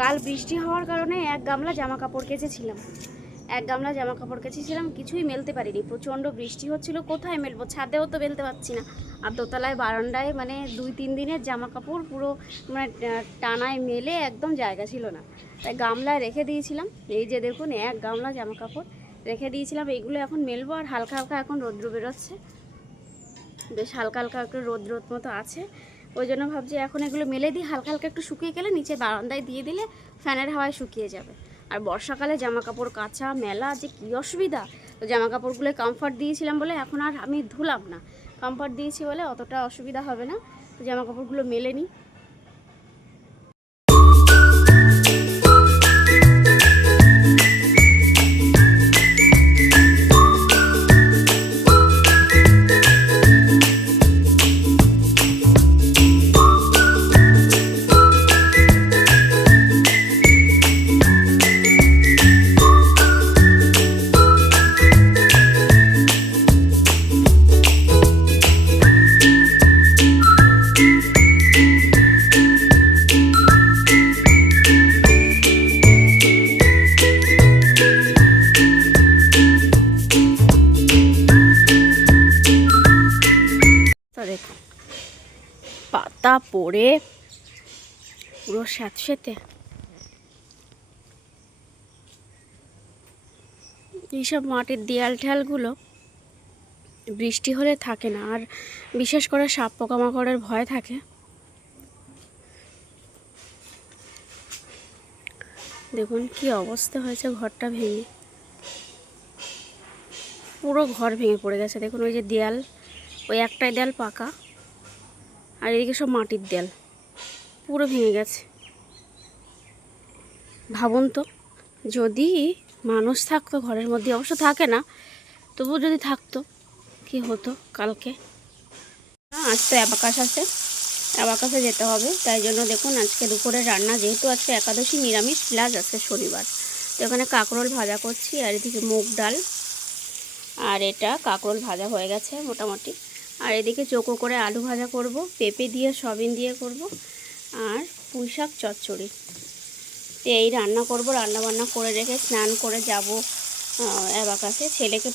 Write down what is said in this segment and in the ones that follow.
কাল বৃষ্টি হওয়ার কারণে এক গামলা জামা কাপড় কেচেছিলাম, কিছুই মেলতে পারিনি। প্রচণ্ড বৃষ্টি হচ্ছিল, কোথায় মেলবো? ছাদেও তো মেলতে পারছি না। আর দোতলায় বারান্দায় মানে 2-3 দিনের জামা কাপড় পুরো মানে টানায় মেলে একদম জায়গা ছিল না, তাই গামলায় রেখে দিয়েছিলাম। এই যে দেখুন, এক গামলা জামা কাপড় রেখে দিয়েছিলাম, এইগুলো এখন মেলবো। আর হালকা হালকা এখন রৌদ্র বেরোচ্ছে, বেশ হালকা হালকা একটু রোদ মতো আছে, ওই জন্য ভাবছি এখন এগুলো মেলে দিই। হালকা হালকা একটু শুকিয়ে গেলে নিচে বারান্দায় দিয়ে দিলে ফ্যানের হাওয়ায় শুকিয়ে যাবে। আর বর্ষাকালে জামা কাপড় কাচা মেলা যে কী অসুবিধা। তো জামা কাপড়গুলো কমফর্ট দিয়েছিলাম বলে এখন আর আমি ধুলাম না, কমফর্ট দিয়েছি বলে অতটা অসুবিধা হবে না। তো জামা কাপড়গুলো মেলে নিই। দেখুন পাতা পড়ে পুরো স্যাঁতসেঁতে। এইসব মাটির দেয়াল ঠেয়ালগুলো বৃষ্টি হলে থাকে না, আর বিশেষ করে সাপ পোকামাকড়ের ভয় থাকে। দেখুন কি অবস্থা হয়েছে, ঘরটা ভেঙে পুরো ঘর ভেঙে পড়ে গেছে। দেখুন ওই যে দেয়াল, ওই একটাই দেয়াল পাকা, আর এদিকে সব মাটির দেয়াল পুরো ভেঙে গেছে। ভাবুন তো, যদি মানুষ থাকতো ঘরের মধ্যে, অবশ্য থাকে না, তবুও যদি থাকতো কি হতো কালকে। আজ তো অ্যাবাকাস আছে, অ্যাবাকাসে যেতে হবে, তাই জন্য দেখুন আজকে দুপুরে রান্না, যেহেতু আজকে একাদশী নিরামিষ প্লাস আজকে শনিবার, তো এখানে কাঁকরোল ভাজা করছি। আর এদিকে মুগ ডাল, আর এটা কাঁকরোল ভাজা হয়ে গেছে মোটামুটি। আর এদিকে চৌকো করে আলু ভাজা করব, পেঁপে দিয়ে সয়াবিন দিয়ে করব, আর পুঁই শাক চচ্চড়ি। তো এই রান্না করব। রান্নাবান্না করে রেখে স্নান করে যাব অ্যাবাকাসে। ছেলেকে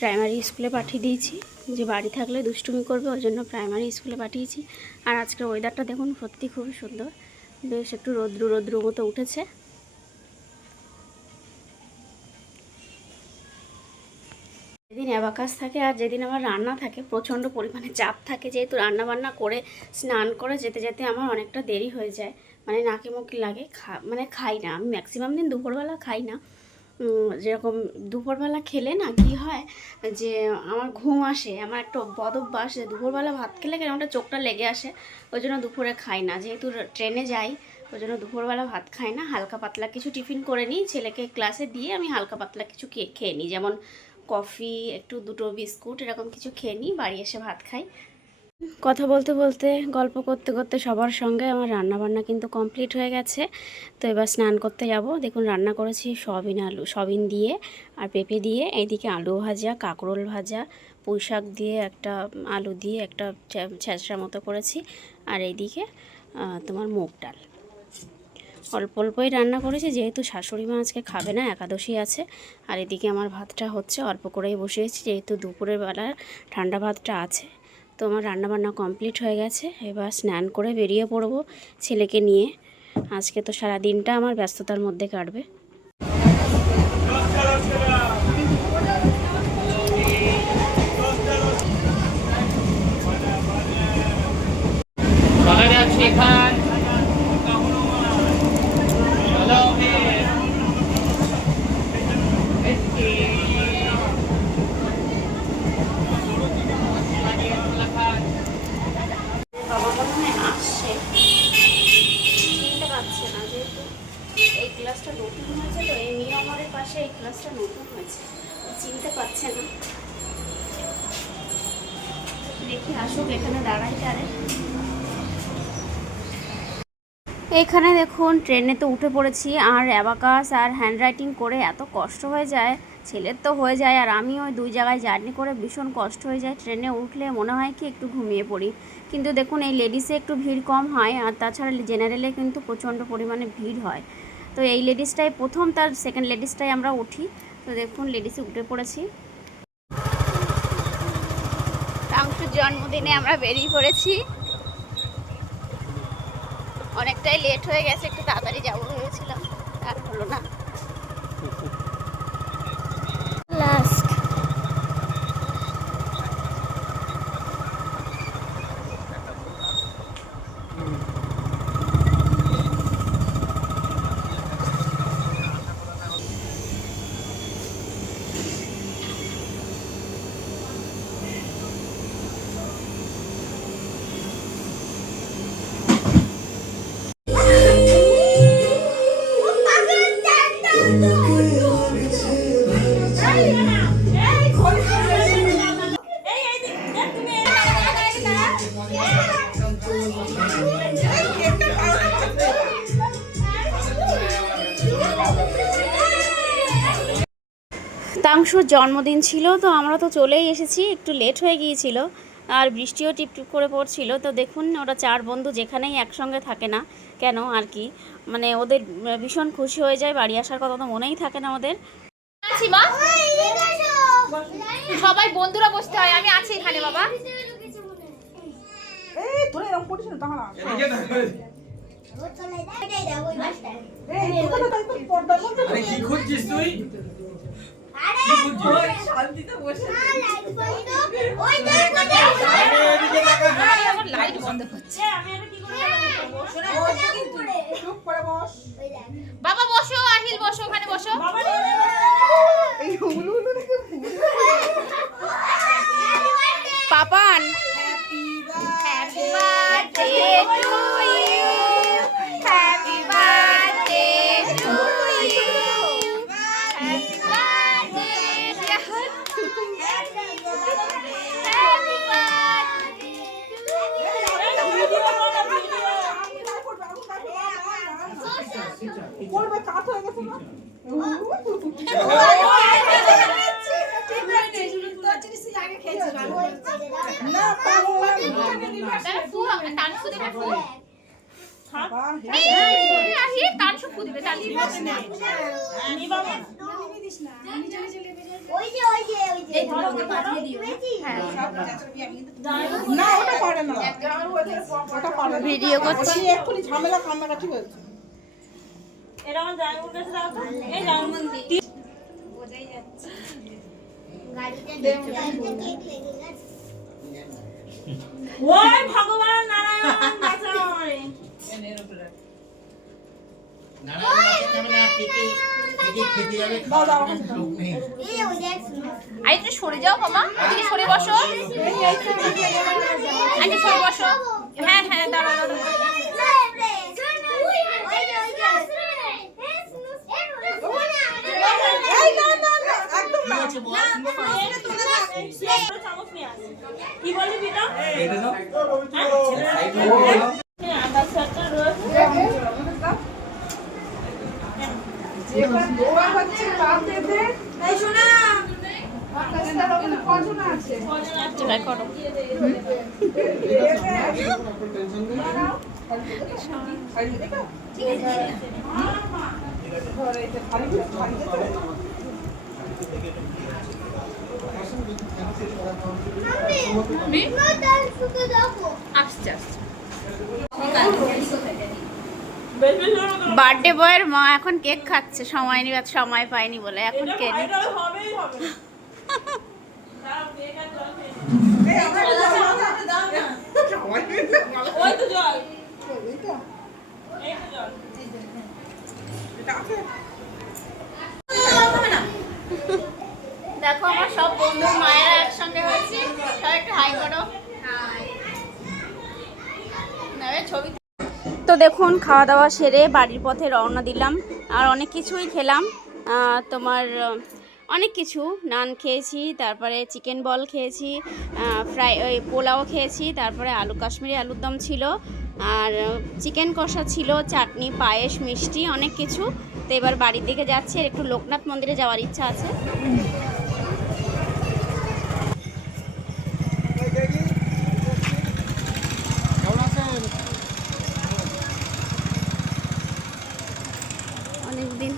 প্রাইমারি স্কুলে পাঠিয়ে দিয়েছি, যে বাড়ি থাকলে দুষ্টুমি করবে, ওই জন্য প্রাইমারি স্কুলে পাঠিয়েছি। আর আজকের ওয়েদারটা দেখুন সত্যি খুবই সুন্দর, বেশ একটু রৌদ্র মতো উঠেছে। যেদিন অ্যাবাকাস থাকে আর যেদিন আমার রান্না থাকে, প্রচণ্ড পরিমাণে চাপ থাকে, যেহেতু রান্নাবান্না করে স্নান করে যেতে যেতে আমার অনেকটা দেরি হয়ে যায়, মানে নাকে মুখে লাগে, খাই না আমি ম্যাক্সিমাম দিন, দুপুরবেলা খাই না। যেরকম দুপুরবেলা খেলে না কি হয় যে আমার ঘুম আসে, আমার একটা বদ অভ্যাস যে দুপুরবেলা ভাত খেলে কেন একটা চোখটা লেগে আসে, ওই জন্য দুপুরে খাই না। যেহেতু ট্রেনে যাই, ওই জন্য দুপুরবেলা ভাত খাই না, হালকা পাতলা কিছু টিফিন করে নিই, ছেলেকে ক্লাসে দিয়ে আমি হালকা পাতলা কিছু খেয়ে নিই, যেমন কফি, একটু দুটো বিস্কুট, এরকম কিছু খেয়ে নিই, বাড়ি এসে ভাত খাই। কথা বলতে বলতে গল্প করতে করতে সবার সঙ্গে আমার রান্নাবান্না কিন্তু কমপ্লিট হয়ে গেছে। তো এবার স্নান করতে যাব। দেখুন রান্না করেছি সয়াবিন দিয়ে আর পেঁপে দিয়ে, এইদিকে আলু ভাজা, কাঁকরোল ভাজা, পুঁই শাক দিয়ে একটা, আলু দিয়ে একটা ছ্যাঁচড়া মতো করেছি, আর এইদিকে তোমার মুগ ডাল। অল্প অল্পই রান্না করেছি, যেহেতু শাশুড়ি মা আজকে খাবে না, একাদশী আছে। আর এদিকে আমার ভাতটা হচ্ছে, অল্প করেই বসিয়েছি, যেহেতু দুপুরের বেলার ঠান্ডা ভাতটা আছে। তো আমার রান্নাবান্না কমপ্লিট হয়ে গেছে, এবার স্নান করে বেরিয়ে পড়বো ছেলেকে নিয়ে। আজকে তো সারা দিনটা আমার ব্যস্ততার মধ্যে কাটবে। এই ক্লাসটা নতুন হয়েছে, তো এই মিয়ামারের পাশে এই ক্লাসটা নতুন হয়েছে, চিনতে পারছে না। দেখি আসুক, এখানে দাঁড়াই তারে। এখানে দেখুন ট্রেনে তো উঠে পড়েছি, আর অ্যাবাকাস আর হ্যান্ডরাইটিং করে এত কষ্ট হয়ে যায়, ছেলের তো হয়ে যায়, আর আমি ওই 2 জায়গায় জার্নি করে ভীষণ কষ্ট হয়ে যায়। ট্রেনে উঠলে মনে হয় কি একটু ঘুমিয়ে পড়ি, কিন্তু দেখুন এই লেডিসে একটু ভিড় কম হয়, আর তাছাড়া জেনারেলে কিন্তু প্রচণ্ড পরিমাণে ভিড় হয়। তো এই লেডিসটাই প্রথম, তার সেকেন্ড লেডিসটাই আমরা উঠি। তো দেখুন লেডিসে উঠে পড়েছি। তাংশুর জন্মদিনে আমরা বেরিয়ে পড়েছি। অনেকটাই লেট হয়ে গেছে, একটু তাড়াতাড়ি যাবো ভেবেছিলাম, আর হলো না। লাস্ট তাংশুর জন্মদিন ছিল, তো আমরা তো চলেই এসেছি, একটু লেট হয়ে গিয়েছিল, আর বৃষ্টিও টিপটিপ করে পড়ছিল। তো দেখুন ওরা 4 বন্ধু যেখানেই একসঙ্গে থাকে না কেন আর কি, মানে ওদের ভীষণ খুশি হয়ে যায়, বাড়ি আসার কথা তো মনেই থাকে না ওদের। সবাই বন্ধুরা বসতে হয়, আমি আছি এখানে বাবা। কি খুঁজছিস তুই? লাইট বন্ধ করছে। বাবা বসো, আহিল বসো, ওখানে বসো। Papan Happy birthday to you. Happy birthday to you. Happy birthday. Happy video করছি। এক্ষুনি ঝামেলা কান্নাকাটি হয়েছে। ওই ভগবান নারায়ণ বাঁচায়। আর একটু সরে যাও মামা, ওদিকে সরে বসো। আগে সরে বসো। হ্যাঁ হ্যাঁ, দাঁড়াও দাঁড়াও। কি বললি বিটা? আসছে আসছে। বার্থডে বয়ের মা এখন কেক খাচ্ছে, সময় পায়নি বলে এখন কেক নিচ্ছে। হবেই হবে। ওই তো জল, এই তো জল। দেখো আমার সব বন্ধুর মায়েরা একসঙ্গে হয়েছে, সবাই একটু হাই করো। ছবি। তো দেখুন খাওয়া দাওয়া সেরে বাড়ির পথে রওনা দিলাম, আর অনেক কিছুই খেলাম। তোমার অনেক কিছু নান খেয়েছি, তারপরে চিকেন বল খেয়েছি, ওই পোলাও খেয়েছি, তারপরে কাশ্মীরি আলুর দম ছিল, আর চিকেন কষা ছিল, চাটনি, পায়েস, মিষ্টি, অনেক কিছু। তো এবার বাড়ির দিকে যাচ্ছি, আর একটু লোকনাথ মন্দিরে যাওয়ার ইচ্ছা আছে। অনেকদিন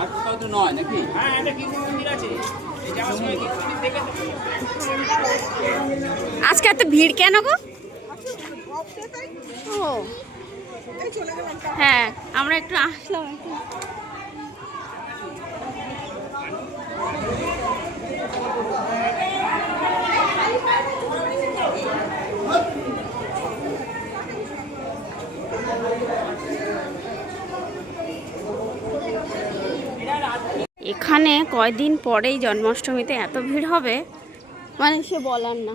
আর কোথাও তো নয় নাকি? আজকে এত ভিড় কেন গো? ও চলে গেলাম। হ্যাঁ, আমরা একটু আসলাম একটু। এখানে কয়দিন পরেই জন্মাষ্টমীতে এত ভিড় হবে, মানে সে বলার না।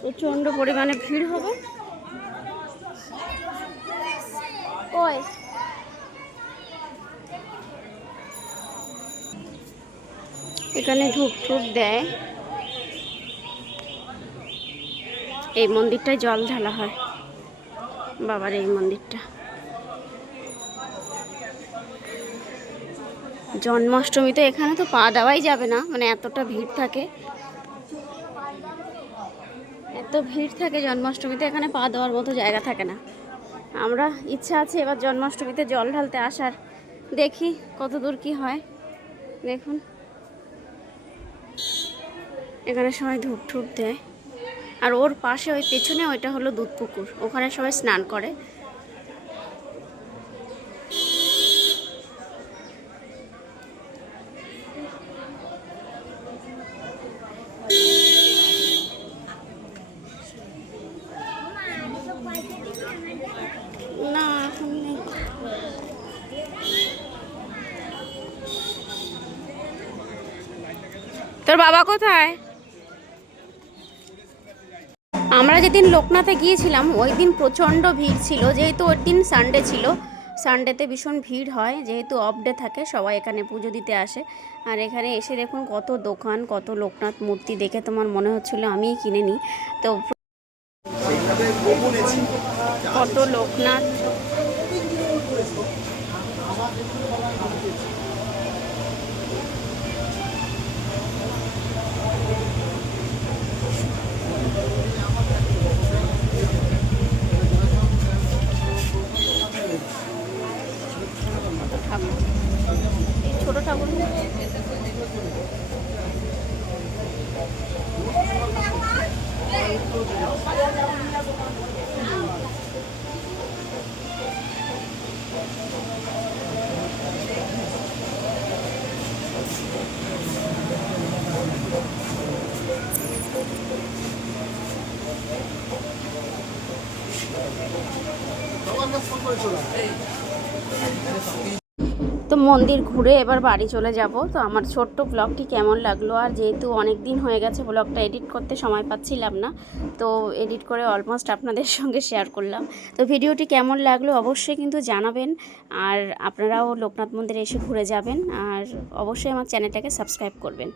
প্রচণ্ড পরিমাণে ভিড় হবে। ওই এখানে ধূপ টুপ দেয়, এই মন্দিরটায় জল ঢালা হয় বাবার, এই মন্দিরটা। জন্মাষ্টমীতে এখানে তো পা দেওয়াই যাবে না, মানে এতটা ভিড় থাকে, এত ভিড় থাকে জন্মাষ্টমীতে, এখানে পা দেওয়ার মতো জায়গা থাকে না। আমরা ইচ্ছা আছে এবার জন্মাষ্টমীতে জল ঢালতে আসার, দেখি কত দূর কি হয়। দেখুন এখানে সবাই ধূপ ঠুপ দেয়, আর ওর পাশে ওই পেছনে ওইটা হলো দুধ পুকুর, ওখানে সবাই স্নান করে। না এখন নেই। তোর বাবা কোথায়? আমরা যেদিন লোকনাথে গিয়েছিলাম ওই দিন প্রচণ্ড ভিড় ছিল, যেহেতু ওই দিন সানডে ছিল। সানডেতে ভীষণ ভিড় হয়, যেহেতু অফ ডে থাকে, সবাই এখানে পুজো দিতে আসে। আর এখানে এসে দেখুন কত দোকান, কত লোকনাথ মূর্তি, দেখে তোমার মনে হচ্ছিল আমিই কিনে নিই। তো কত লোকনাথ, ঠাকুর, এই ছোট ঠাকুর। তো মন্দির ঘুরে এবার বাড়ি চলে যাব। তো আমার ছোট্ট ব্লগটি কেমন লাগলো, আর যেহেতু অনেক দিন হয়ে গেছে ব্লগটা এডিট করতে সময় পাচ্ছিলাম না, তো এডিট করে অলমোস্ট আপনাদের সঙ্গে শেয়ার করলাম। তো ভিডিওটি কেমন লাগলো অবশ্যই কিন্তু জানাবেন, আর আপনারাও লোকনাথ মন্দিরে এসে ঘুরে যাবেন, আর অবশ্যই আমার চ্যানেলটাকে সাবস্ক্রাইব করবেন।